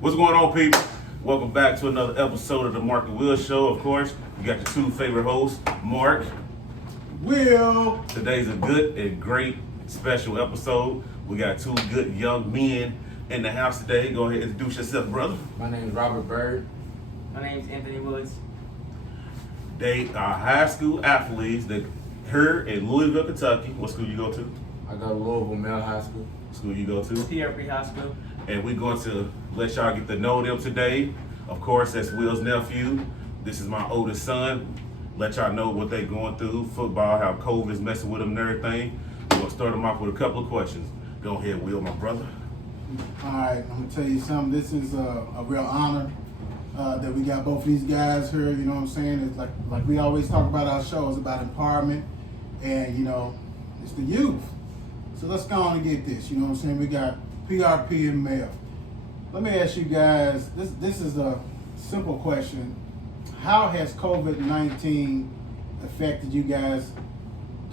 What's going on, people? Welcome back to another episode of the Mark and Will Show. Of course, you got your two favorite hosts, Mark, Will. Today's a good and great special episode. We got two good young men in the house today. Go ahead and introduce yourself, brother. My name is Robert Bird. My name's Anthony Woods. They are high school athletes that here in Louisville, Kentucky. What school you go to? I go to Louisville Male High School. School you go to? RB3 High School. And we're going to let y'all get to know them today. Of course, that's Will's nephew. This is my oldest son. Let y'all know what they're going through, football, how COVID is messing with them and everything. We're going to start them off with a couple of questions. Go ahead, Will, my brother. All right, I'm going to tell you something. This is a real honor that we got both of these guys here. You know what I'm saying? It's like we always talk about our show. It's about empowerment and, you know, it's the youth. So let's go on and get this. You know what I'm saying? We got PRP and male. Let me ask you guys, this is a simple question. How has COVID-19 affected you guys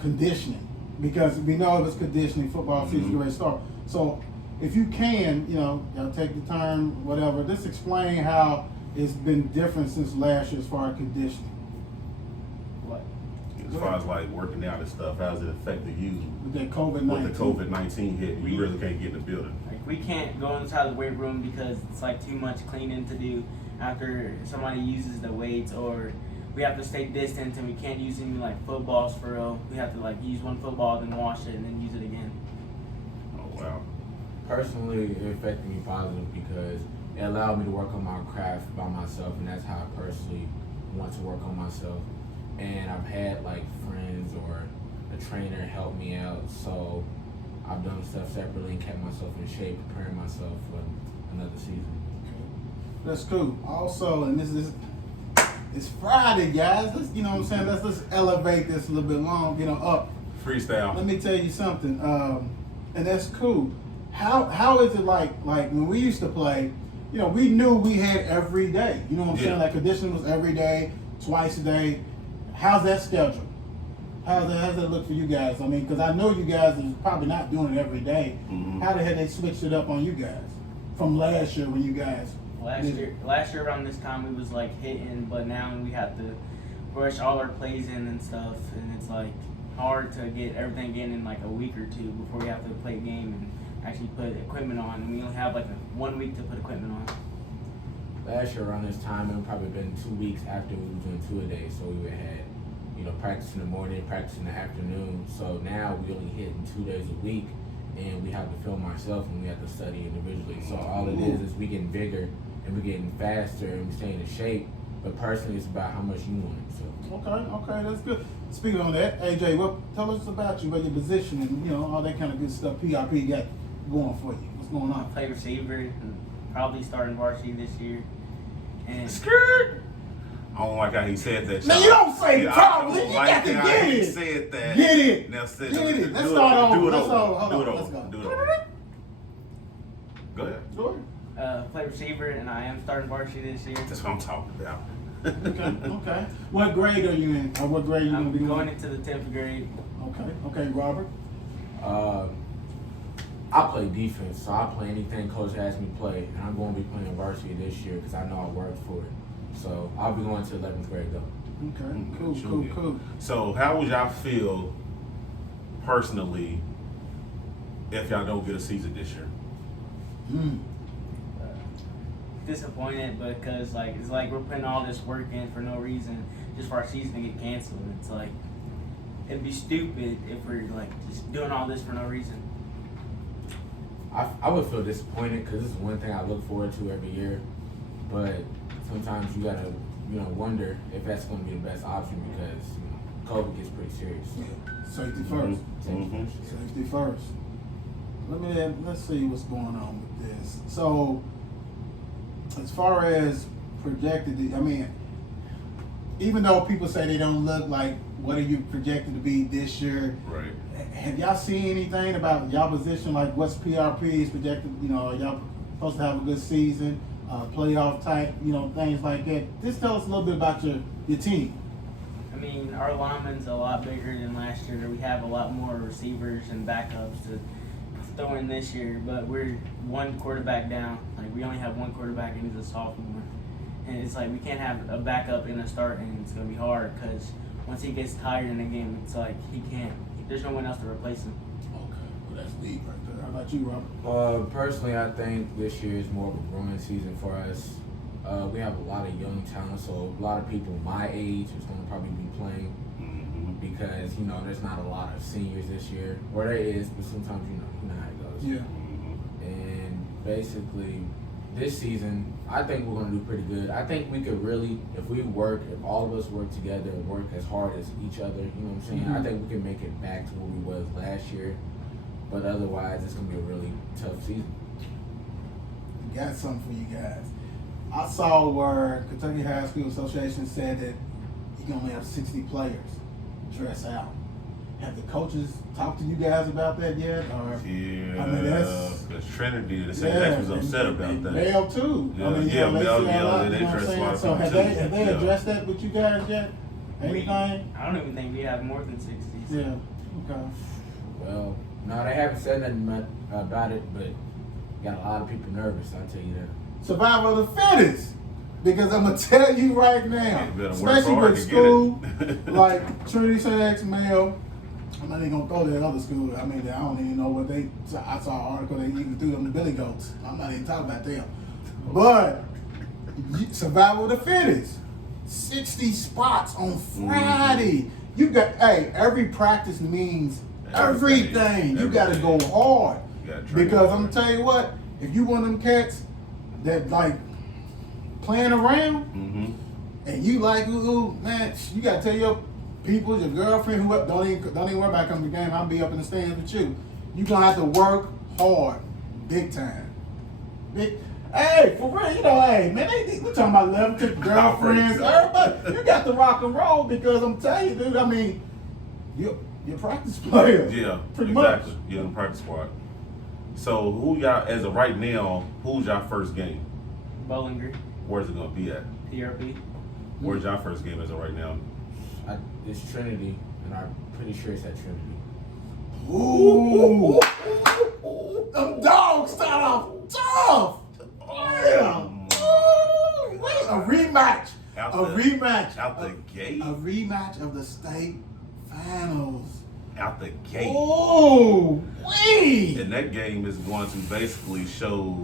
conditioning? Because we know it was conditioning, football season ready to start. So if you can, you know, y'all take the time, whatever, just explain how it's been different since last year as far as conditioning. What? As far as like working out and stuff, how's it affected you? With that COVID-19. With the COVID-19 hit, we really can't get in the building. Like, we can't go inside the weight room because it's like too much cleaning to do after somebody uses the weights, or we have to stay distant and we can't use any like footballs for real. We have to like use one football, then wash it, and then use it again. Oh, wow. Personally, it affected me positive because it allowed me to work on my craft by myself, and that's how I personally want to work on myself. And I've had like friends or a trainer help me out, so I've done stuff separately and kept myself in shape, preparing myself for another season. That's cool. Also, and this is it's Friday, guys. Let's, you know what I'm saying? Let's elevate this a little bit long, you know, up. Freestyle. Let me tell you something, and that's cool. How is it like when we used to play? You know, we knew we had every day. You know what I'm saying? Like conditioning was every day, twice a day. How's that schedule? How's that look for you guys? I mean, because I know you guys are probably not doing it every day. How the heck they switched it up on you guys from last year when you guys? Last year around this time we was like hitting, but now we have to rush all our plays in and stuff, and it's like hard to get everything in like a week or two before we have to play a game and actually put equipment on. And we only have like 1 week to put equipment on. Last year around this time, it would probably been 2 weeks after we were doing two-a-days, so we would had, you know, practice in the morning, practice in the afternoon. So now we only hit in 2 days a week, and we have to film ourselves and we have to study individually. So all it is we getting bigger and we're getting faster and we're staying in shape. But personally, it's about how much you want it. So Okay, that's good. Speaking on that, AJ, tell us about you, about your position, and you know all that kind of good stuff. PRP got going for you. What's going I on? play receiver and probably starting varsity this year. And Skirt. I don't like how he said that. Man, y'all. you don't say Yeah, probably. I don't You like got to how get he it. said that. Get it. Now say Get do it. Let's do start over. Do it Let's over. hold Do on. it over. Let's go. Do it over. Go ahead. Sure. play receiver, and I am starting varsity this year. That's what I'm talking about. Okay. What grade are you in? Or what grade are you going to I'm be going into the 10th grade. Okay, Robert. I play defense, so I play anything coach has me play, and I'm going to be playing varsity this year because I know I worked for it. So I'll be going to 11th grade though. Okay, cool. So how would y'all feel personally if y'all don't get a season this year? Disappointed because like it's like we're putting all this work in for no reason, just for our season to get canceled. It's like it'd be stupid if we're like just doing all this for no reason. I would feel disappointed because this is one thing I look forward to every year, but sometimes you gotta wonder if that's going to be the best option because COVID gets pretty serious. Safety first. Safety first. Let's see what's going on with this. So, as far as projected, I mean, even though people say they don't look like what are you projected to be this year, right? Have y'all seen anything about y'all position? Like what's PRP's projected? Are y'all supposed to have a good season, playoff type, things like that. Just tell us a little bit about your team. I mean, our linemen's a lot bigger than last year. We have a lot more receivers and backups to throw in this year, but we're one quarterback down. Like, we only have one quarterback, and he's a sophomore. And it's like we can't have a backup in a start, and it's gonna be hard because once he gets tired in the game, it's like he can't. There's no one else to replace him. Okay, well that's deep right there. How about you, Robert? Personally, I think this year is more of a growing season for us. We have a lot of young talent, so a lot of people my age is going to probably be playing because, you know, there's not a lot of seniors this year. Or there is, but sometimes, you know how it goes. Yeah. And basically, this season, I think we're going to do pretty good. I think we could really, if all of us work together and work as hard as each other, you know what I'm saying? I think we can make it back to where we was last year. But otherwise, it's going to be a really tough season. Got something for you guys. I saw where Kentucky High School Association said that you can only have 60 players dress out. Have the coaches talked to you guys about that yet? Or, Yeah, I mean, that's Trinity to say that was upset about that. Mel too. Yeah, I mean, yeah, Mel, they dress dress a lot of So people have they too. addressed that with you guys yet? Anything? I don't even think we have more than 60. Yeah. Okay. Well, no, they haven't said nothing about it, but got a lot of people nervous, I'll tell you that. Survival of the fittest. Because I'm gonna tell you right now, You better work especially hard with to school get it. like Trinity St. X, Male. I'm not even gonna throw that other school. I mean, I don't even know what they. I saw an article they even threw them the Billy Goats. I'm not even talking about them. But survival of the fittest. 60 spots on Friday. You got every practice means everything. You got to go hard because I'm gonna tell you what. If you one of them cats that like playing around and you like ooh man, you gotta tell your people, your girlfriend, whoever, don't even worry about coming to the game. I'll be up in the stands with you. You gonna have to work hard, big time. Hey, for real, you know, hey man, we talking about love, girlfriends, everybody. You got to rock and roll because I'm telling you, dude. I mean, you're practice player. Yeah, pretty exactly. much. Yeah, the practice squad. So who y'all, as of right now, who's y'all first game? Bowling Green, Where's it gonna be at? PRP. Where's y'all first game as of right now? It's Trinity, and I'm pretty sure it's at Trinity. Ooh, them dogs start off tough. Yeah. Ooh, wait, a rematch. Out the gate. A rematch of the state finals. Out the gate. Oh, wait. And that game is going to basically show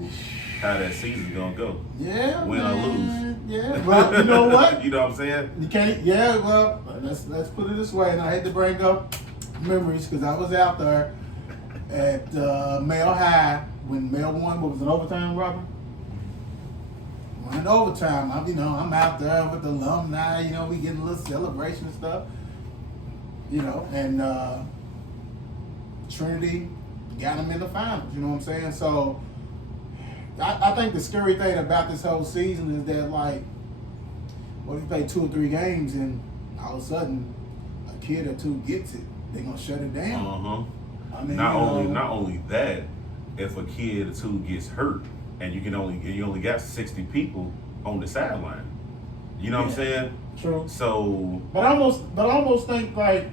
how that season's gonna go. Yeah, Win or lose. Yeah, well, you know what? You know what I'm saying? You can't. Yeah, well, let's put it this way. And I hate to bring up memories because I was out there at Male High when Male won. What was it, overtime, Robert? Won overtime. I'm out there with the alumni. You know, we getting a little celebration and stuff. You know, and Trinity got them in the finals. You know what I'm saying? So I think the scary thing about this whole season is that, like, what if you play 2 or 3 games and all of a sudden a kid or two gets it, they're gonna shut it down. I mean, not only that, if a kid or two gets hurt and you only got 60 people on the sideline. You know what I'm saying? True. So But I almost think like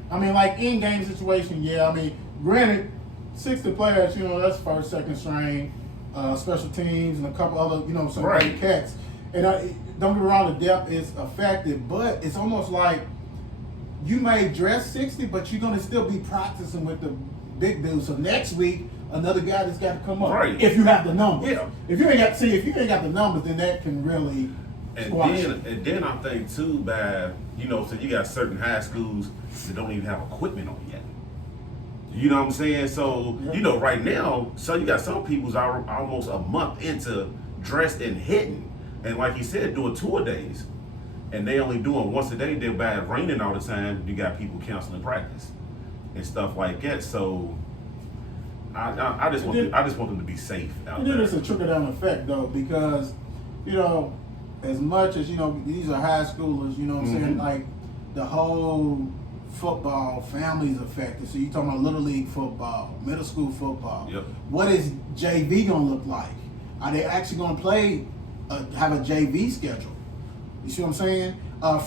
in game situation, yeah. I mean, granted, 60 players, you know, that's first, second string, special teams, and a couple other, you know, some great cats. And don't get me wrong, the depth is effective, but it's almost like you may dress 60, but you're gonna still be practicing with the big dudes. So next week, another guy that's got to come up. Right. If you have the numbers. Yeah. If you ain't got the numbers, then that can really squash it. And then I think too, so you got certain high schools that don't even have equipment on yet. You know what I'm saying? So, you know, right now, so you got some people's almost a month into dressed and hitting. And like he said, doing tour days. And they only doing once a day. They're bad raining all the time. You got people canceling practice and stuff like that. So I just want them to be safe out And there. then it's a trickle down effect though, because, you know, as much as, you know, these are high schoolers, you know what I'm saying? Like the whole football family's affected. So you're talking about little league football, middle school football. Yep. What is JV gonna look like? Are they actually gonna have a JV schedule? You see what I'm saying?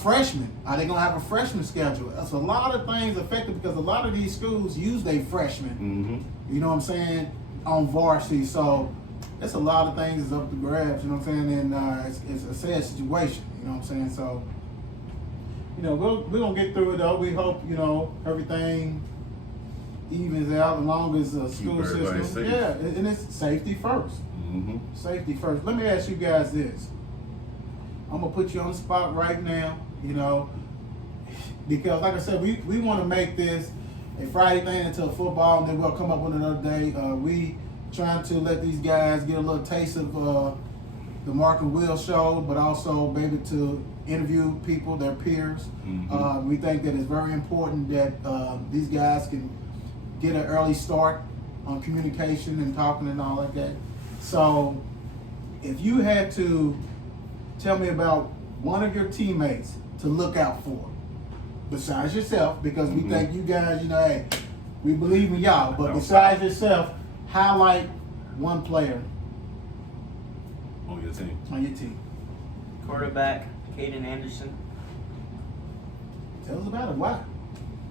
Freshmen, are they gonna have a freshman schedule? That's a lot of things affected because a lot of these schools use their freshmen. You know what I'm saying? on varsity. So it's a lot of things is up to grabs, you know what I'm saying? And it's a sad situation, you know what I'm saying? So, you know, we're going to get through it, though. We hope, you know, everything evens out as long as the school system. Safe. Yeah, and it's safety first. Mm-hmm. Safety first. Let me ask you guys this. I'm going to put you on the spot right now, you know, because like I said, we want to make this a Friday thing until football, and then we'll come up with another day. We trying to let these guys get a little taste of the Mark and Will show, but also maybe to interview people, their peers. Mm-hmm. We think that it's very important that these guys can get an early start on communication and talking and all like that. So if you had to tell me about one of your teammates to look out for, besides yourself, because we think you guys, you know, hey, we believe in y'all, but besides yourself, highlight one player On your team. on your team. Quarterback, Caden Anderson. Tell us about it. Why?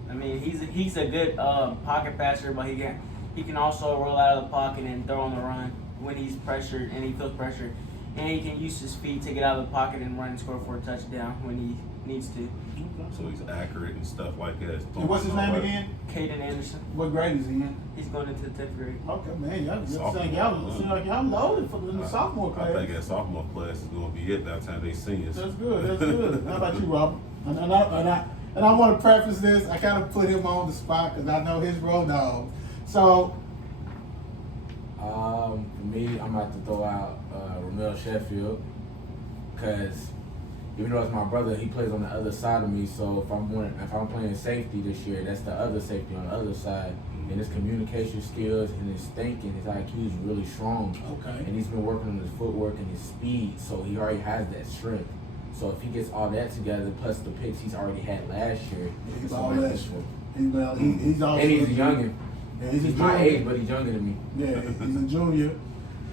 I mean, he's a good pocket passer, but he can also roll out of the pocket and throw on the run when he's pressured and he feels pressure. And he can use his feet to get out of the pocket and run and score for a touchdown when he needs to. So he's accurate and stuff like that. And what's his name again? Caden Anderson. What grade is he in? He's going into the 10th grade. Okay, man, y'all Sophomore. seem like y'all loaded for the sophomore class. I think that sophomore class is going to be it by the time they seniors. That's good. That's good. How about you, Robert? And I want to preface this. I kind of put him on the spot because I know his road dog. So, For me, I'm about to throw out Ramel Sheffield, because even though it's my brother, he plays on the other side of me. So if I'm playing safety this year, that's the other safety on the other side. And his communication skills and his thinking, his IQ is really strong. okay. And he's been working on his footwork and his speed, so he already has that strength. So if he gets all that together, plus the picks he's already had last year, He's it's all a last wonderful. year. He's also And he's a youngin'. Yeah, he's a He's my junior. age, but he's younger than me. Yeah, he's a junior.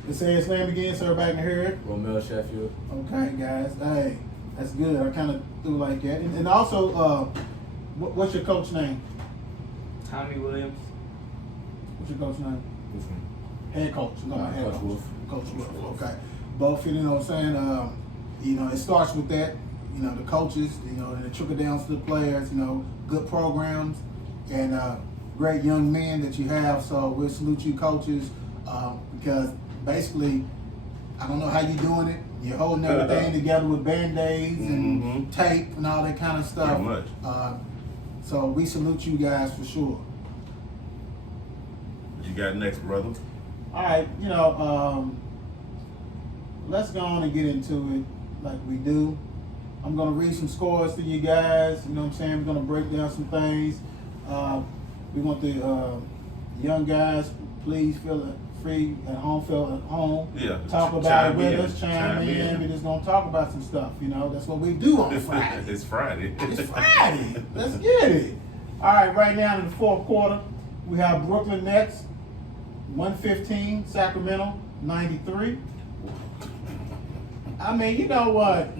Let's say his name again so everybody can hear it. Ramel Sheffield. Okay, guys. Hey, that's good. I kind of threw like that. And also, what's your coach name? Tommy Williams. What's your coach name? This one. Head coach. No, head Coach coach. Wolf. Coach Wolf. Okay. Both, you know what I'm saying? You know, it starts with that. You know, the coaches, you know, and it trickle down to the players, you know, good programs and great young men that you have. So we'll salute you, coaches, because basically, I don't know how you're doing it. You're holding everything together with Band-Aids and tape and all that kind of stuff. Pretty much. So we salute you guys for sure. What you got next, brother? All right, you know, let's go on and get into it like we do. I'm going to read some scores to you guys. You know what I'm saying? We're going to break down some things. We want the young guys, please feel free at home, feel at home. Yeah. Talk about it with us, chime in. We're just going to talk about some stuff, you know. That's what we do on Friday. It's Friday. It's Friday. Let's get it. All right, now in the fourth quarter, we have Brooklyn Nets, 115, Sacramento, 93. I mean, you know what?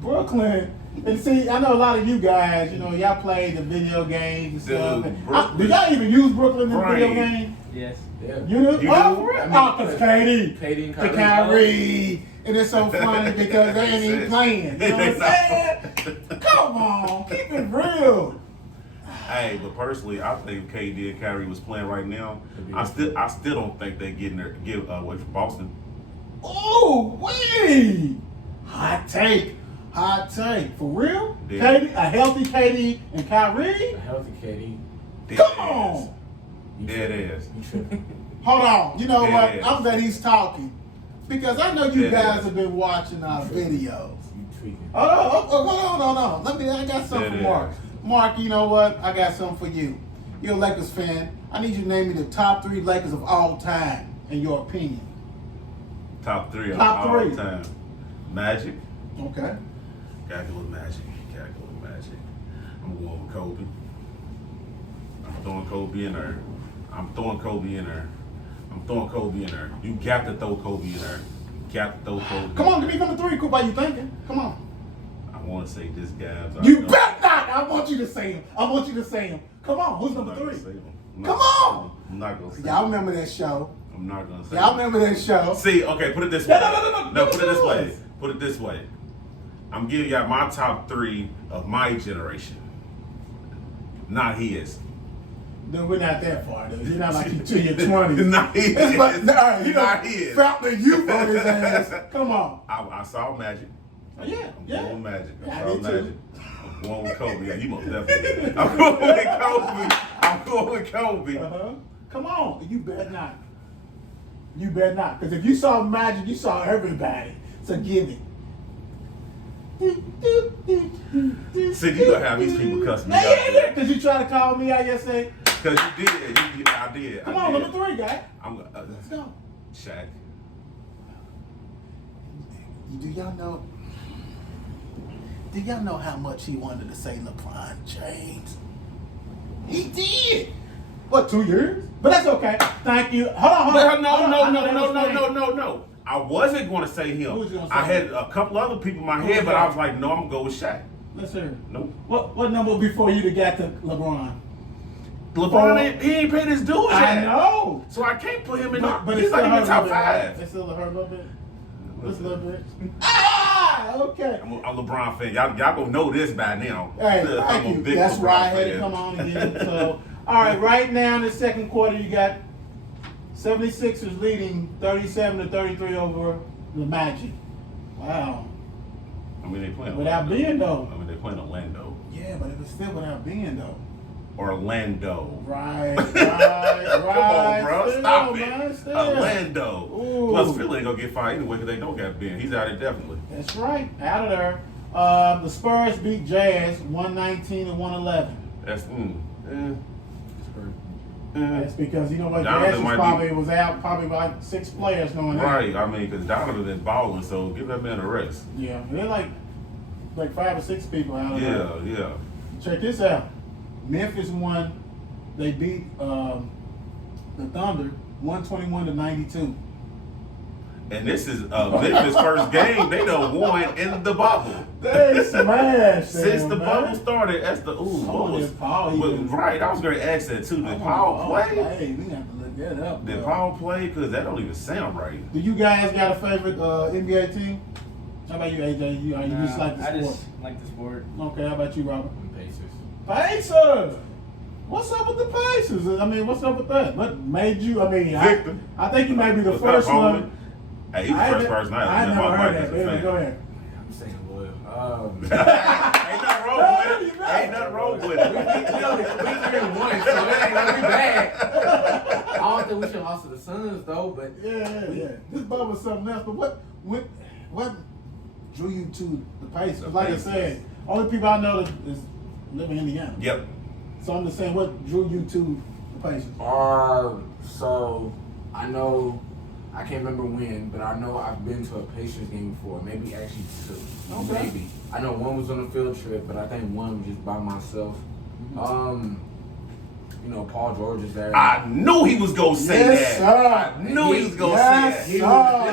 Brooklyn, and see, I know a lot of you guys, you know, y'all play the video games and stuff. Do y'all even use Brooklyn in the video game? Yes. Yeah. You do? You Oh, do? for real? Oh, because KD and the Kyrie. Kyrie. And it's so funny because they ain't even playing. You know what I'm saying? Come on, keep it real. Hey, but personally, I think KD and Kyrie was playing right now. I still don't think they give away from Boston. Oh, wait. Hot take. For real? Yeah. KD, a healthy KD and Kyrie? A healthy KD. Come on. Dead ass. You tripping. Hold on. You know Yeah, what? it is. I'm glad he's talking. Because I know you Yeah, it guys is. have been watching our videos. You tweaking. Hold on. I got something Yeah, for it Mark. is. Mark, you know what? I got something for you. You're a Lakers fan. I need you to name me the top 3 Lakers of all time, in your opinion. Top 3 of Top all 3. time. Magic. Okay. Gotta go with Magic. I'm going with Kobe. I'm throwing Kobe in there. You got to throw Kobe in there. Come on, give me number 3. Cool, why you thinking? Come on. I want to say this guy. You bet not. I want you to say him. Come on, who's number 3? Come on. I'm not gonna say Y'all him. remember that show? I'm not gonna say. Yeah, I remember that show. See, okay, put it this way. No, put it this way. yours. Put it this way. I'm giving y'all my top 3 of my generation. Not his. No, we're not that far, though. You're not like you to your 20s. Not his. Not his. Fountain youth on his ass. Come on. I saw Magic. Oh, yeah, I'm yeah. going with Magic. Yeah, I I saw did Magic. too. I'm going with Kobe. Yeah, you most definitely. I'm going with Kobe. I'm going with Kobe. Uh-huh. Come on. You better not. You better not. Because if you saw Magic, you saw everybody. So give it. See, you gonna have these people cuss me out. Yeah, because you try to call me out yesterday. Because you did. I did. Come I on, did. number 3, guy. Let's go. Shaq. Do y'all know? Do y'all know how much he wanted to say LeBron James? He did. What, 2 years? But that's okay. Thank you. Hold on. No. I wasn't going to say him. Who was you gonna say? I had a couple other people in my head, but I was like, no, I'm going to go with Shaq. Let's hear it. Nope. What number before you got to LeBron? LeBron, he ain't paid his dues yet. I know. So I can't put him in But he's it's not still even hurt a top little bit, right? 5. It still hurt a little bit. Just a little bit. Ah, okay. I'm a LeBron fan. Y'all gonna know this by now. Hey, I'm a thank you. big That's LeBron why I had to fan. come on again. So, all right, right now in the second quarter, you got 76ers leading 37-33 over the Magic. Wow. I mean, they playing Without Orlando. being, though. I mean, they playing Orlando. Yeah, but it was still without being, though. Orlando. Right. Come on, bro. Still, Stop man, it. still. Orlando. Ooh. Plus, Philly ain't gonna get fired anyway because they don't got Ben. He's out of definitely. That's right. Out of there. The Spurs beat Jazz 119-111. That's That's because you know what, Donovan Jazz might was out probably like 6 players going in. right. I mean, because Donovan been balling, so give that man a rest. Yeah, they're like 5 or 6 people out of there. Yeah. Check this out. Memphis won. They beat the Thunder 121-92. And this is Memphis' first game. They done won in the bubble. They smashed Since them, the man. bubble started, that's the what was did Paul but, even- right? I was going to ask that too. Did Paul play? Hey, we have to look that up. Did bro. Paul play? Because that don't even sound right. Do you guys got a favorite NBA team? How about you, AJ? You just like the I sport? just like the sport. Okay, how about you, Robert? Pacers. Pacers! What's up with the Pacers? I mean, what's up with that? What made you, Victor. I think you may be the What's first up, homie? one. Hey, he's the first person I I ever never met. heard that. Anyway, go ahead. I'm saying loyal. Ain't nothing wrong with it. Ain't nothing wrong with it. We only 3-1, so that ain't gonna be bad. I don't think we should have lost to the Suns though, but Yeah. This bubble was something else, but what drew you to the Pacers? 'Cause like I said, only people I know that is live in Indiana. Yep. So I'm just saying, what drew you to the Pacers? So I know I can't remember when, but I know I've been to a Pacers game before. Maybe actually 2. Okay. Maybe. I know one was on a field trip, but I think one was just by myself. You know, Paul George is there. I knew he was gonna say Yes, that. sir. I knew he was gonna Yes, say He that. was sir.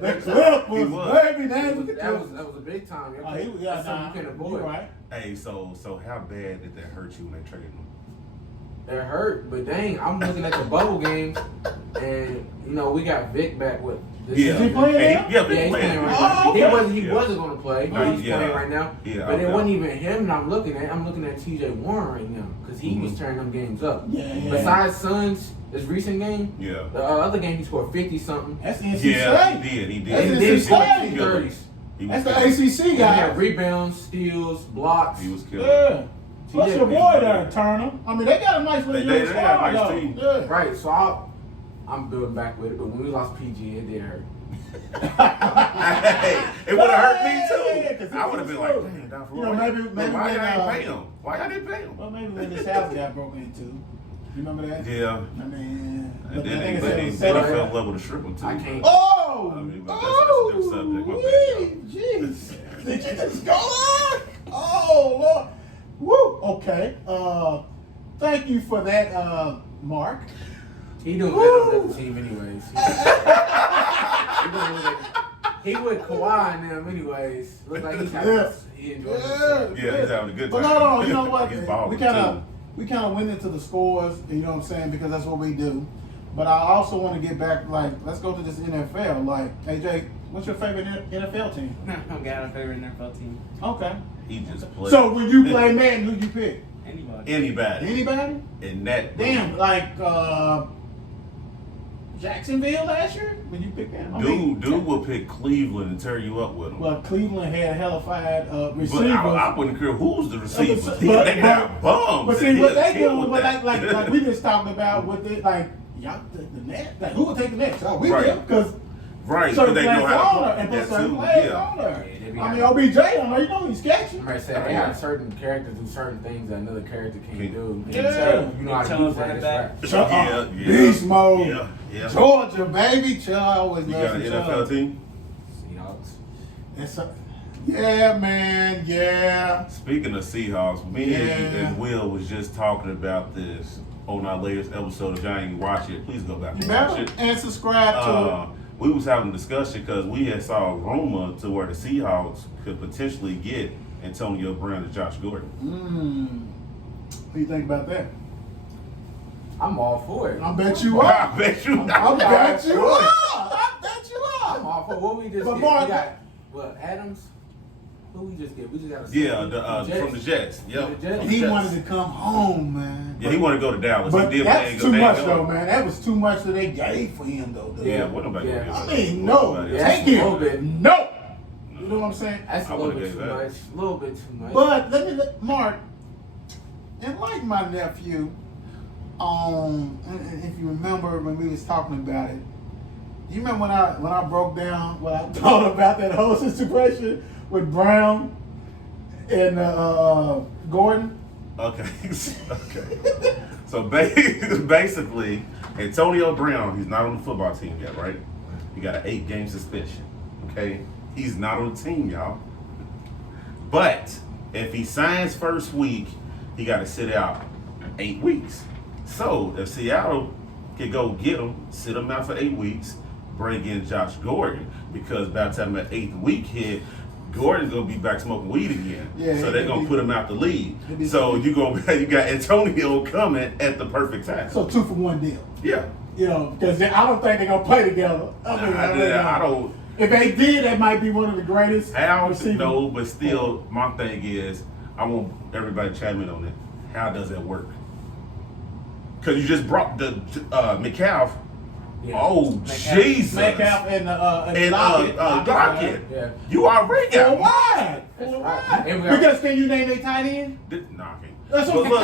this time. The clip He was was. baby name That with the was, clip. that was a big time. Oh, he was, That's something you can't you avoid. right. Hey, so how bad did that hurt you when they traded him? It hurt, but dang, I'm looking at the bubble games, and you know we got Vic back with. This Is he playing Hey, now? yeah, Yeah, he's playing right Oh, now. okay. He Yeah. wasn't gonna play. No, He's yeah. playing right now. Yeah, But it okay. wasn't even him that I'm looking at. I'm looking at TJ Warren right now because he was tearing them games up. Yeah. Besides Suns, this recent game, Yeah. the other game he scored 50 something. That's NC Yeah, State. he did. That's And NC then he scored State. 30s. He was That's the killing. ACC He guy. had rebounds, steals, blocks. He was killing. Yeah. Plus TJ your was boy good. there, Turner. I mean, they got a nice little They young got a squad, nice though. team. Yeah. Right, so I'm building back with it. But when we lost PG, it did hurt. Hey, it would have hurt me Yeah, too. 'cause I would have been like, dang, Don, for You know, real? maybe Why when, y'all didn't pay him? Why y'all didn't pay him? Well, maybe when this house got broken into. You remember that? Yeah. I mean, And but then I think they it said it was fell in 7. love with a stripper too. I can't. Oh! I mean, but that's a different subject. My bad, Jeez. Did you just go on? Oh, Lord. Woo. Okay. Thank you for that, Mark. He doing better on the other team anyways. He with Kawhi and them anyways. Look like he's having, he enjoys himself. Yeah, he's having a good But time. no, you know what? He's balling we kind of went into the scores. You know what I'm saying? Because that's what we do. But I also want to get back, like, let's go to this NFL. Like, AJ, what's your favorite NFL team? I don't got a favorite NFL team. Okay. He just played. So when you play Madden, who you pick? Anybody. Anybody. Anybody? And that. Damn, like Jacksonville last year when you picked them. Dude will pick Cleveland and tear you up with him. Well, Cleveland had hellified receivers. But I wouldn't care who's the receivers. But- They got bums. But see what they He'll doing, with but that. like we just talked about with it, like y'all the net, like who will take the next? Oh, we Right. will because Right, certain because they know players how to on her play. and put That certain too, players yeah. on her. Yeah, they be I mean, having- OBJ on her, you know he's sketchy. I said they have certain characters do certain things that another character can't do. And Yeah. so you know how Tell to us use that. running It's back. right. Chuck, Yeah. beast mode. Yeah. Georgia, baby. Chuck, I always You love got an some NFL Chuck. team? Seahawks. It's yeah, man, yeah. Speaking of Seahawks, me Yeah. and Will was just talking about this on our latest episode. If y'all ain't watch it, please go back You and watch better it. and subscribe to We was having a discussion because we had saw a rumor to where the Seahawks could potentially get Antonio Brown and Josh Gordon. it. What do you think about that? I'm all for it. I bet you I are. bet you. I bet you sure. are. I bet you I'm are. all for what we just But get. Mark- We got what Adams? Who we just get? We just got a Yeah, from the Jets. Yep. The Jets. from the He Jets. wanted to come home, man. Yeah, he wanted to go to Dallas. But he did, that's too they ain't much, go. though, man. That was too much that they gave for him, though. dude. Yeah, what nobody Yeah. gonna I give mean, up. no. Nobody Yeah. else. Take him. a little bit. No. You know what I'm saying? That's I a little would've bit gave too that. much. A little bit too much. But let Mark, and like my nephew, and if you remember when we was talking about it, you remember when I broke down what I thought about that whole situation with Brown and Gordon? Okay. Okay. So basically, Antonio Brown, he's not on the football team yet, right? He got an 8-game suspension. Okay? He's not on the team, y'all. But if he signs first week, he got to sit out 8 weeks. So if Seattle could go get him, sit him out for 8 weeks, bring in Josh Gordon, because by the time that 8th week hit, Gordon's gonna be back smoking weed again. Yeah, so they're he'll gonna be- put him out the league. he'll be- So you got Antonio coming at the perfect time. So 2-for-1 deal. Yeah. You know, because I don't think they're gonna play together. I don't. If they did, that might be one of the greatest. I don't receivers. know, but still, my thing is, I want everybody to chime in on it. How does that work? Because you just brought the McCalf. Yeah. Oh, Metcalf. Jesus. Metcalf and And Lockett. Yeah. You already For got why? That's For right. why? And we got- Because can you name a tight end? Nah, I can't. That's But okay. look,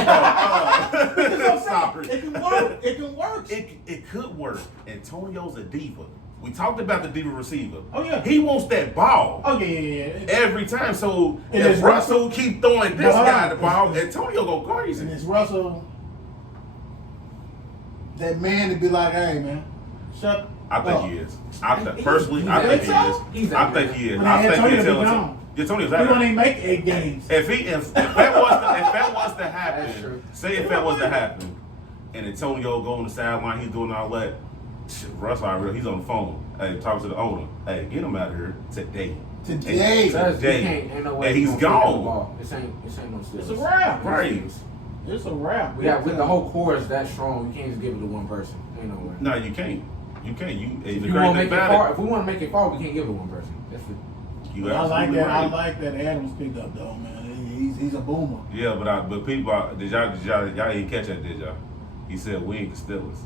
Because I'm sorry. saying, it can work. It can work. It could work. Antonio's a diva. We talked about the diva receiver. Oh, yeah. He wants that ball. Oh yeah. Every time. So And if it's Russell keep throwing this But, guy the ball, Antonio go crazy. And it's Russell. That man to be like, hey man, shut. I think up. he is. He's- Personally, he's I think that he so? is. He's I that think man. he is. But I think Antonio be Antonio's gone. Antonio's He out. won't even make 8 games. If that was to That's happen, true. say if that was to happen, and Antonio go on the sideline, he's doing all that. Shit, Russ already, he's on the phone. Hey, talk to the owner. Hey, get him out of here today. Today. Because we Today. can't, ain't no way And we he's gonna pick up the gone. ball. This ain't no Steelers. It's a wrap. Right. It's a wrap. We got with the whole core is that strong. You can't just give it to one person. Ain't no way. No, you can't. You can't. If The you great want to thing make it about far, if we want to make it far, we can't give it to one person. That's it. you I like absolutely that. I right. like that Adams pickup though, man. He's a boomer. Yeah, but people, did y'all didn't catch that, did y'all? He said we ain't the Steelers.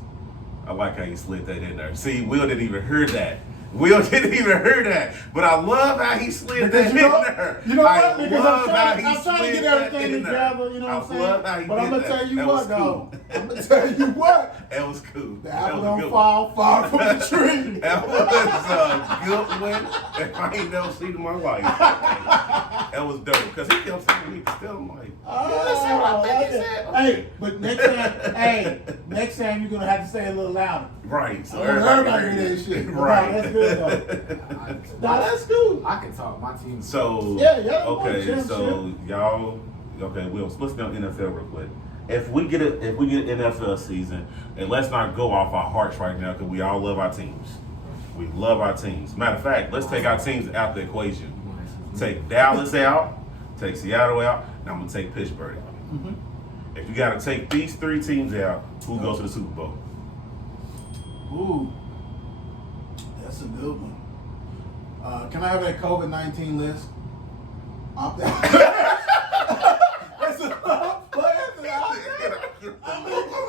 I like how you slid that in there. See, Will didn't even hear that. Will didn't even hear that. But I love how he slid that in there. You know I what? Because love how I'm he trying to slid get that everything in there. together, you know what I'm saying? I love how he But did I'm gonna that. tell you That what was though. cool. I'm gonna tell you what. That was cool. The That apple was a don't good fall far from the tree. That was a good one. If I ain't never seen in my life. That was dope. Because he kept saying we could still, I'm like, That's what I think he said. Hey, but next time you're gonna have to say it a little louder. right. So I want everybody can to hear hear that shit. Right. No, that's good No, that's cool. I can talk. My team. So Yeah, okay, championship. so y'all we'll split down NFL real quick. If we get an NFL season, and let's not go off our hearts right now because we all love our teams. We love our teams. Matter of fact, let's take our teams out the equation. Take Dallas out, take Seattle out, and I'm gonna take Pittsburgh out. If you gotta take these 3 teams out, who goes to the Super Bowl? Ooh, that's a good one. Can I have that COVID-19 list? Opt out. That's a I mean, for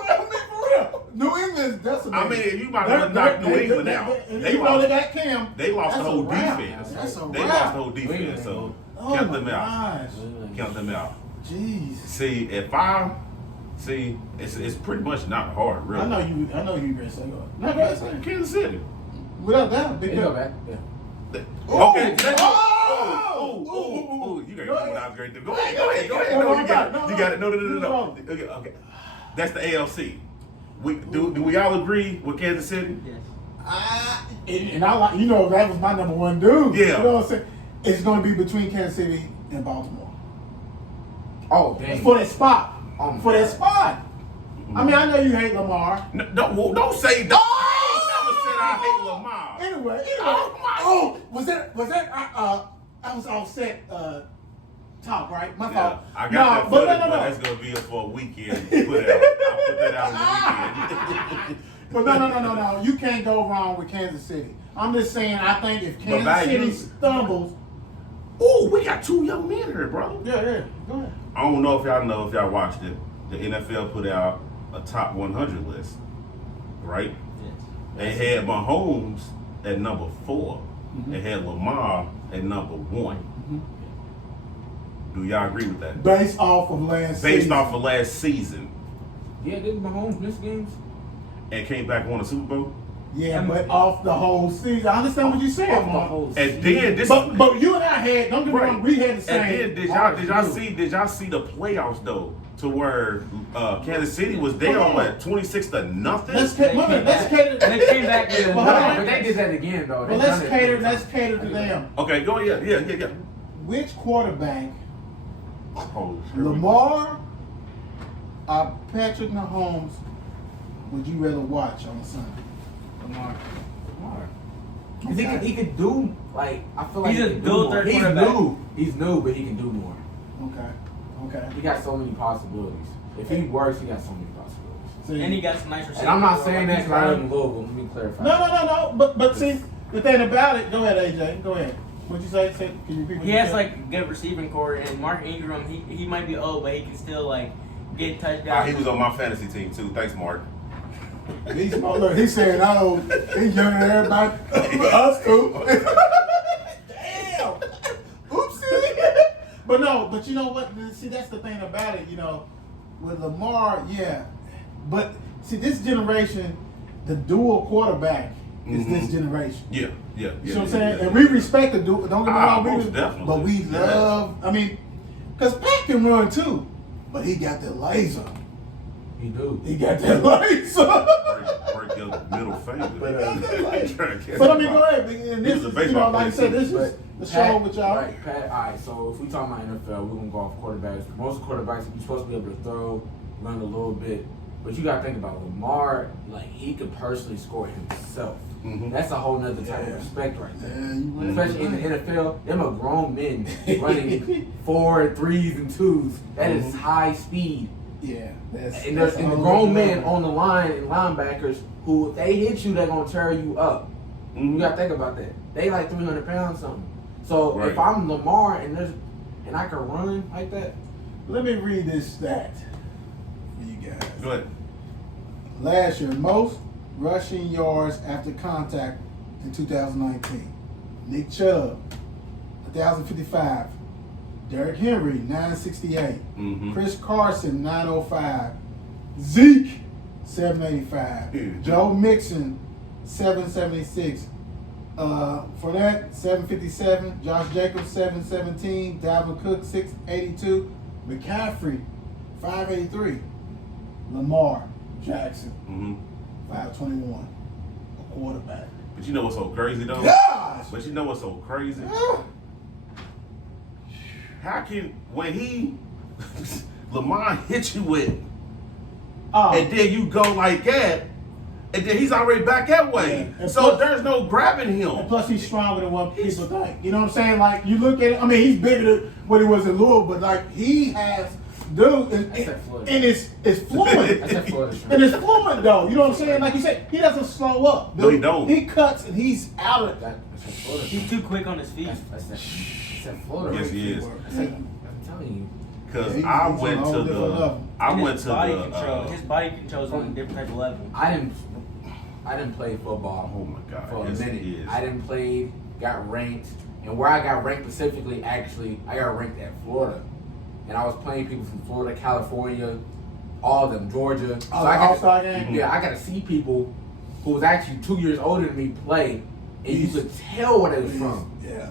real. New England's decimated. I mean, you might want to knock New England out. They got Cam. They lost the That's whole a wrap. defense. That's a They wrap. lost the whole defense. So Oh count my them out. gosh. Count them out. Jeez. See, it's pretty much not hard, really. I know you ready to say that. Not ready to say. Kansas City. Without doubt, They big go up. back. Yeah. Okay. Oh! You got Go it. ahead. I was great. Go ahead. No, you got it. You got it. No. Okay. That's the ALC. Do we all agree with Kansas City? Yes. And I like, that was my number one dude. Yeah. You know what I'm saying? It's going to be between Kansas City and Baltimore. Oh, dang. For that spot. Oh, For that spot. I mean, I know you hate Lamar. No, don't say that. I never said I hate Lamar. Anyway. Was that I was offset talk, right? My fault. I got that footage, no. but that's gonna be for a weekend. Put out. I'll put that out on the weekend. But no. You can't go wrong with Kansas City. I'm just saying, I think if Kansas City stumbles. Ooh, we got two young men here, brother. Yeah. Go ahead. I don't know if y'all watched it. The NFL put out a top 100 list, right? Yes. They had Mahomes at number 4. Mm-hmm. They had Lamar at number 1. Mm-hmm. Do y'all agree with that? Based off of last season. Based off of last season, Yeah, didn't Mahomes miss games? and came back and won a Super Bowl. Yeah, but off the whole season. I understand what you're saying, Off the Mark. whole And season. then this. But you and I had, don't get me Right. wrong, we had the same. And then did y'all see the playoffs though? To where Kansas City was down what 26-0. Let's cater. They came back with Well, No, but they did that again, though. But let's cater to them. Okay, go ahead. Yeah. Which quarterback, Oh, here we go. Lamar or Patrick Mahomes, would you rather watch on Sunday? Lamar. Because he could do, like, I feel like He's he a can do dual more. threat He's quarterback. new. He's new, but he can do more. Okay. He got so many possibilities. If he works, he got so many possibilities. See, And he got some nice receivers. And I'm not saying that because I live in Louisville. Let me clarify. No. But see, the thing about it. Go ahead, AJ. Go ahead. What'd you say? Can you repeat what He you has said? like good receiving core, and Mark Ingram. He might be old, but he can still like get touchdowns. He was on my fantasy team too. Thanks, Mark. He's smaller. He's saying, "Oh, he's younger than everybody." Us too. Damn. Oopsie. But you know what? See, that's the thing about it. With Lamar, yeah. But see, this generation, the dual quarterback is this generation. Yeah. You know what I'm saying? And we respect the dual. Don't get me wrong, most definitely. but we love. I mean, because Pat can run too, but he got that laser. He do. He got that laser. Break your middle finger. But I mean, go ahead. And He this was a is, baseball like I said, player, this too. is the show with y'all. Right, Pat, all right, so if we talk about NFL, we're going to go off quarterbacks. Most quarterbacks, you're supposed to be able to throw, run a little bit. But you got to think about Lamar, like, he could personally score himself. Mhm. That's a whole nother type of respect right there. Yeah, you right. Especially in the NFL, them are grown men running 4, 3s, and 2s. That is high speed. Yeah, And the grown men on the line and linebackers who, if they hit you, they're going to tear you up. You got to think about that. They like 300 pounds something. So if I'm Lamar and I can run like that. Let me read this stat for you guys. Go ahead. Last year, most rushing yards after contact in 2019. Nick Chubb, 1,055. Derrick Henry, 968. Mhm. Chris Carson, 905. Zeke, 785. Yeah. Joe Mixon, 776. For that, 757. Josh Jacobs, 717. Dalvin Cook, 682. McCaffrey, 583. Lamar Jackson, Mm-hmm. 521. A quarterback. But you know what's so crazy though? Gosh! But you know what's so crazy? Yeah. How can when Lamar hit you with, Oh. and then you go like that, and then he's already back that way. Yeah. And So plus- there's no grabbing And him. plus, he's stronger than what people think. You know what I'm saying? Like, you look at it, I mean, he's bigger than what he was in Louisville, but like, he has dude, That's that Florida. and it's fluent. That's that Florida shrimp. And it's fluent though. You know what I'm saying? Like you said, he doesn't slow up. Dude. No, he don't. He cuts and he's out of it. That's that Florida. He's too quick on his feet. That's that Florida. Yes, he is. I'm telling you. Because Yeah, I he's went on a to whole different the, level. I And went his to body the, control. His body control's on a different type of level. I didn't play football oh my God, for a yes, minute. he is. I didn't play, got ranked, and where I got ranked specifically, actually, I got ranked at Florida, and I was playing people from Florida, California, all of them, Georgia. Oh, I the got All-Star game? Yeah, I got to see people who was actually 2 years older than me play, and you could tell where they was from. Yeah.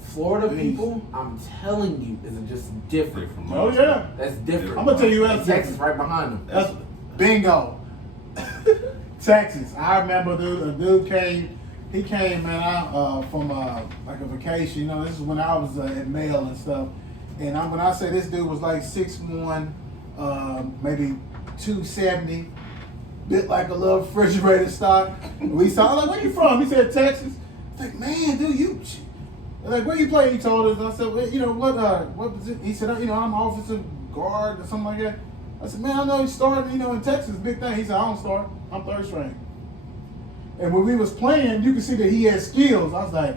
Florida Jeez. people, I'm telling you, is just different. From Oh us. yeah. That's different. I'm gonna tell you And that's Texas right behind them. That's bingo. Texas. I remember a dude came. He came, man, out from like a vacation. You know, this is when I was at Mail and stuff. And when I say this dude was like 6'1", maybe 270, bit like a little refrigerator stock. We saw. I was like, "Where you from?" He said, "Texas." I was like, "Man, dude, you." Like, where you play? He told us. I said, well, you know, what was it? He said, you know, I'm offensive guard or something like that. I said, man, I know he started, you know, in Texas, big thing. He said, I don't start. I'm third string. And when we was playing, you could see that he had skills. I was like,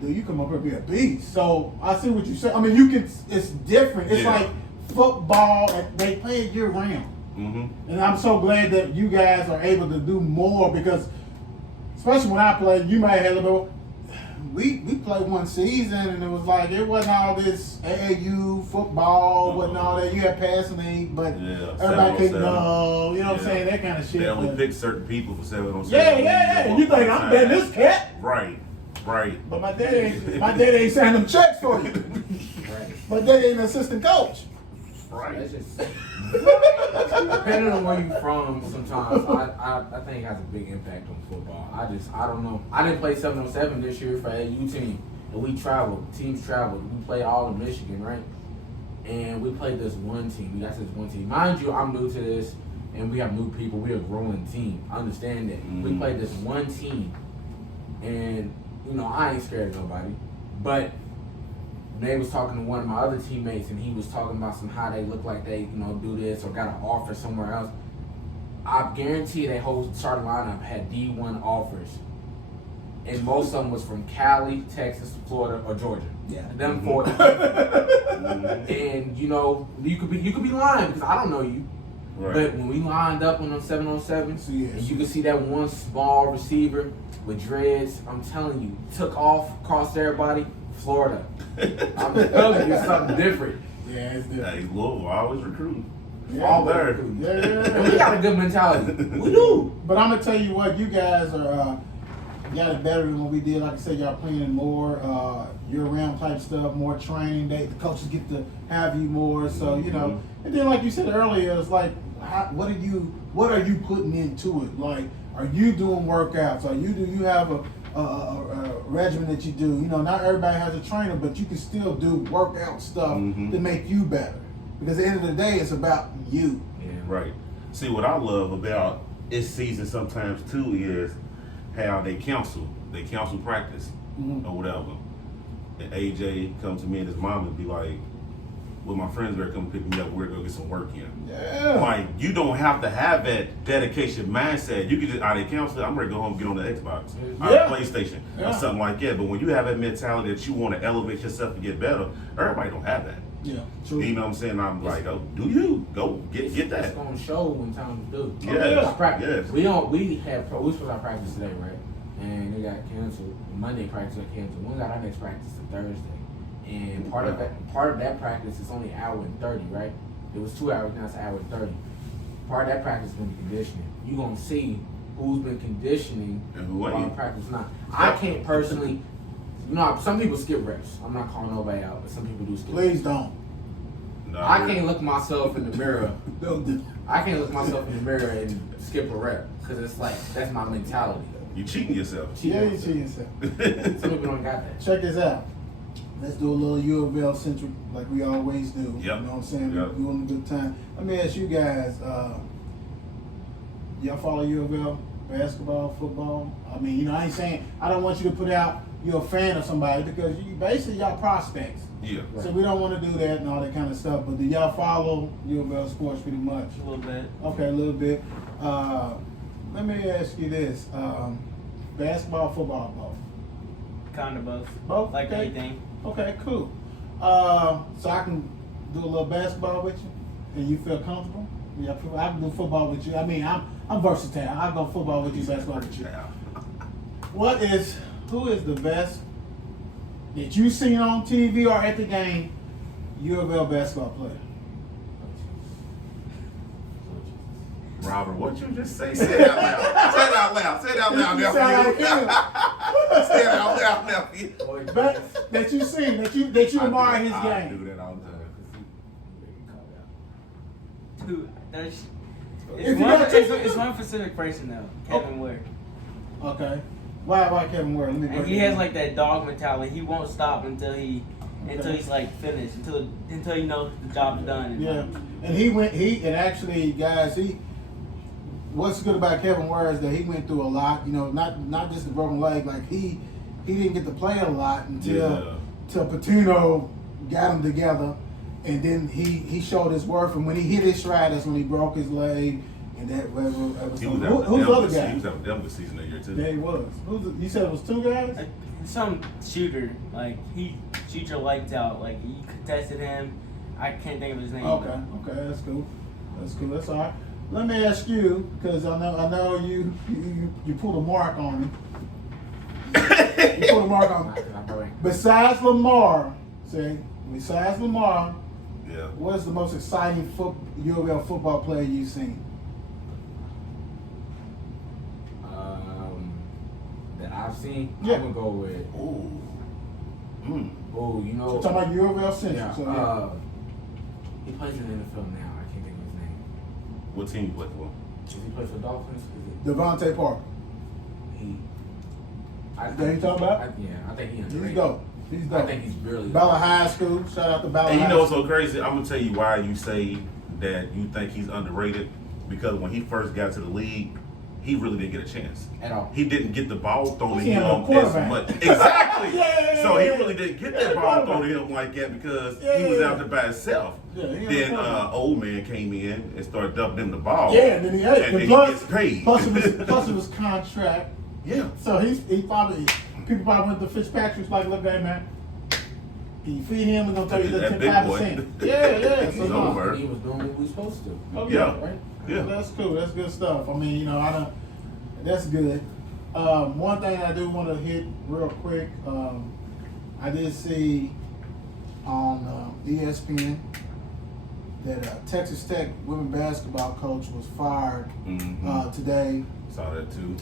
dude, you come up here and be a beast. So I see what you said. I mean, you can. It's different. It's Yeah. like football. And they play it year round. Mm-hmm. And I'm so glad that you guys are able to do more because, especially when I played, you might have a little. We played one season and it was like it wasn't all this AAU football, wasn't all that. You had passing league, but Yeah, everybody could 707. know. You know what I'm Yeah. saying? That kind of shit. They only but- pick certain people for 707. yeah. And you think I'm betting this cat? Right. But my daddy ain't signing them checks for you. Right. My daddy ain't an assistant coach. Right. That's just depending on where you're from. Sometimes I think it has a big impact on football. I don't know. I didn't play 707 this year for AU team, and we traveled. Teams traveled. We played all in Michigan, right? And we played this one team. We got this one team. Mind you, I'm new to this, and we have new people. We're a growing team. I understand that. We Mhm. played this one team, and you know I ain't scared of nobody, but. They was talking to one of my other teammates, and he was talking about how they look like they, do this or got an offer somewhere else. I guarantee they whole starting lineup had D1 offers, and most of them was from Cali, Texas, Florida, or Georgia. Yeah. Them Mhm. four. Mhm. And you could be lying because I don't know you. Right. But when we lined up on them 707s, Yes. and you could see that one small receiver with dreads, I'm telling you, took off, crossed everybody, Florida. I'm telling you, it's something different. Yeah, it's different. Hey, Louisville always recruiting. Yeah. All there. Yeah. And we got a good mentality. We do. But I'm gonna tell you what, you guys are got it better than what we did. Like I said, y'all playing more year-round type stuff, more training. The coaches get to have you more. So and then like you said earlier, it's like, what are you putting into it? Like, are you doing workouts? Do you have a regimen that you do? Not everybody has a trainer, but you can still do workout stuff Mhm. to make you better. Because at the end of the day, it's about you. Yeah. Right. See, what I love about this season sometimes too is how they counsel practice Mhm. or whatever. And AJ come to me and his mom and be like, well, my friends better come pick me up. We're going to get some work in. Yeah. Like, you don't have to have that dedication mindset. You can just, they counsel, I'm ready to go home and get on the Xbox, or Yeah. PlayStation, Yeah. or something like that. But when you have that mentality that you want to elevate yourself and get better, everybody don't have that. Yeah. True. You know what I'm saying? I'm like, oh, do you? Go get It's that. gonna show when times do. Yes, I practice. yes. We supposed to have practice today, right? And it got canceled. Monday practice got canceled. We got our next practice on Thursday. And part of that practice is only an hour and 30, right? It was 2 hours, now it's an hour and 30. Part of that practice is gonna be conditioning. You're gonna see who's been conditioning And who while ain't. practice not. I can't personally, some people skip reps. I'm not calling nobody out, but some people do skip Please reps. don't. No, I can't look myself in the mirror. Don't do. I can't look myself in the mirror and skip a rep because it's like that's my mentality. You cheating yourself. Yeah, you see yourself. Some people don't got that. Check this out. Let's do a little U of L centric like we always do. Yep. You know what I'm saying? Yep. We're doing a good time. Let me ask you guys, y'all follow U of L? Basketball, football? I mean, I ain't saying, I don't want you to put out you're a fan of somebody because you basically y'all prospects. Yeah. So we don't want to do that and all that kind of stuff. But do y'all follow U of L sports pretty much? A little bit. Okay, a little bit. Let me ask you this: basketball, football, both? Kind of both. Both. Like Okay. anything. Okay, cool. So I can do a little basketball with you, and you feel comfortable. Yeah, I can do football with you. I mean, I'm versatile. I'll go football with you, basketball with you. Who is the best that you seen on TV or at the game U of L basketball player? Robert, what you just say? Say it out loud. Say it out loud. Say it out loud, You sound like nephew. him. Say it out loud, nephew. That you seen, that you admire his I game. do that all the time. Dude, there's. If you got two- It's one specific person though, Kevin Ware. Okay. Why Kevin Ware? Let me And break he it has down. like that dog mentality. He won't stop until he's like finished, until he knows the job's done. And Yeah, and actually, guys, what's good about Kevin Ware is that he went through a lot. You know, not just a broken leg. Like he didn't get to play a lot until Patino got him together, and then he showed his worth. And when he hit his stride, that's when he broke his leg. And that was He was who's the other He guy? was out Denver season that year too. Yeah, he was. You said it was two guys? Like, some shooter, like he shoots your lights out. Like you contested him. I can't think of his name. Okay, that's cool. That's all right. Let me ask you, because I know you pulled a mark on me. You pulled a mark on me. Besides Lamar, yeah, what is the most exciting U of L football player you've seen? That I've seen, Yeah. I'm gonna go with. Ooh. Oh, you know. So talking about U of L Central. Yeah. So yeah. He plays in the NFL now. I can't think of his name. What team you play for? Does he play for Dolphins? Devontae Parker. That you talking about? I think he's He's underrated. dope. I think he's really. Bella High School. Shout out to Bella And you High know what's School. so crazy? I'm gonna tell you why you say that you think he's underrated. Because when he first got to the league, he really didn't get a chance At all. He didn't get the ball thrown to He had no him as quarterback. much. Exactly. Yeah. So he really didn't get that Yeah, ball thrown quarterback. to him like that because he Yeah. was out there by himself. Yeah, he had no Then quarterback. old man came in and started dumping him the ball. Yeah, and then he had and then plus, he gets paid. plus it was contract. Yeah. So he probably people probably went to Fitzpatrick's like, look, hey man, can you feed him? We're gonna tell you the That big 5%. boy. Yeah. So He's no. over. He was doing what we supposed to. Oh, Yeah. right? Yeah. That's cool. That's good stuff. I mean, you know, that's good. One thing I do want to hit real quick, I did see on ESPN that Texas Tech women basketball coach was fired today Saw that too.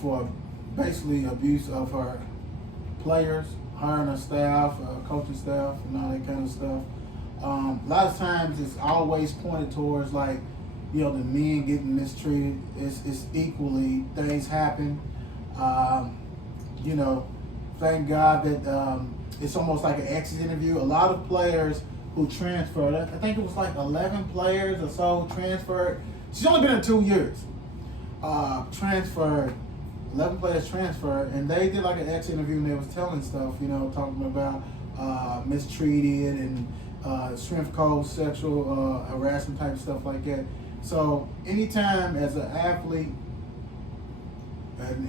for basically abuse of her players, hiring her staff, coaching staff, and all that kind of stuff. A lot of times it's always pointed towards like, you know, the men getting mistreated. It's equally, things happen. You know, thank God that it's almost like an exit interview. A lot of players who transferred, I think it was like 11 players or so transferred. She's only been in 2 years. Transferred, 11 players transferred, and they did like an exit interview and they was telling stuff, you know, talking about mistreated and strength coach, sexual harassment type stuff like that. So anytime as an athlete,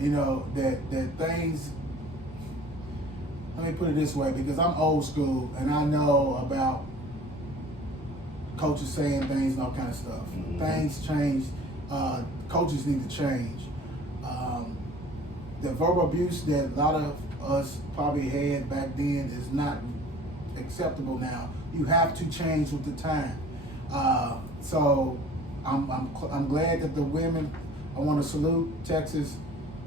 you know, that things, let me put it this way, because I'm old school and I know about coaches saying things and all kind of stuff. Mhm. Things change. Coaches need to change. The verbal abuse that a lot of us probably had back then is not acceptable now. You have to change with the time. So I'm glad that the women, I want to salute Texas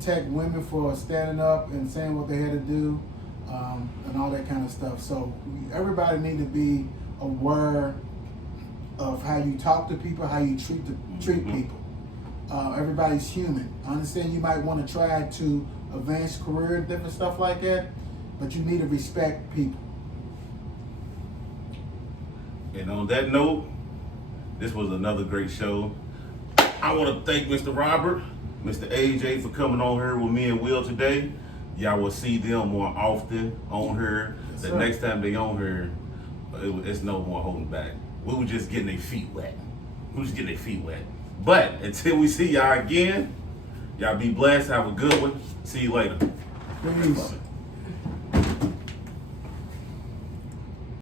Tech women for standing up and saying what they had to do, and all that kind of stuff. So everybody need to be aware of how you talk to people, how you treat people. Everybody's human. I understand you might want to try to advance career and different stuff like that, but you need to respect people. And on that note, this was another great show. I want to thank Mr. Robert, Mr. AJ for coming on here with me and Will today. Y'all will see them more often on her. Yes, The sir. next time they on her, it's no more holding back. We were just getting their feet wet. But until we see y'all again, y'all be blessed. Have a good one. See you later. Peace.